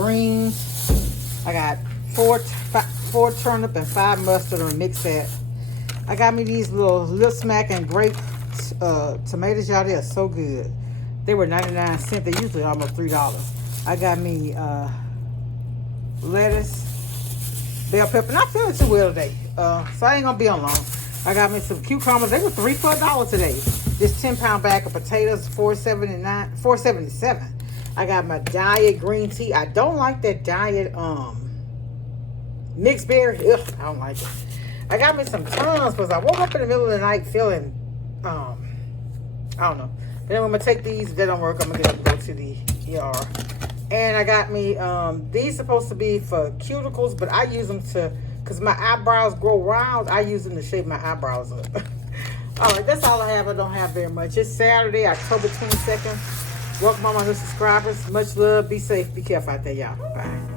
greens. I got four turnip and 5 mustard on a mix that. I got me these little smack and grape tomatoes, y'all. They are so good. They were 99 cents. They usually almost $3. I got me lettuce, bell pepper, and I feel it too well today. So I ain't gonna be on long. I got me some cucumbers. They were $3 for $1 today. This 10-pound bag of potatoes, $4.77. I got my diet green tea. I don't like that diet mixed berry. Ugh, I don't like it. I got me some Tums because I woke up in the middle of the night feeling I don't know. But then I'm gonna take these. If they don't work, I'm gonna get up and go to the ER. And I got me these supposed to be for cuticles, but I use them to, because my eyebrows grow round, I use them to shape my eyebrows up. All right, that's all I have. I don't have very much. It's Saturday, October 22nd. Welcome all my new subscribers. Much love. Be safe. Be careful out there, y'all. Bye.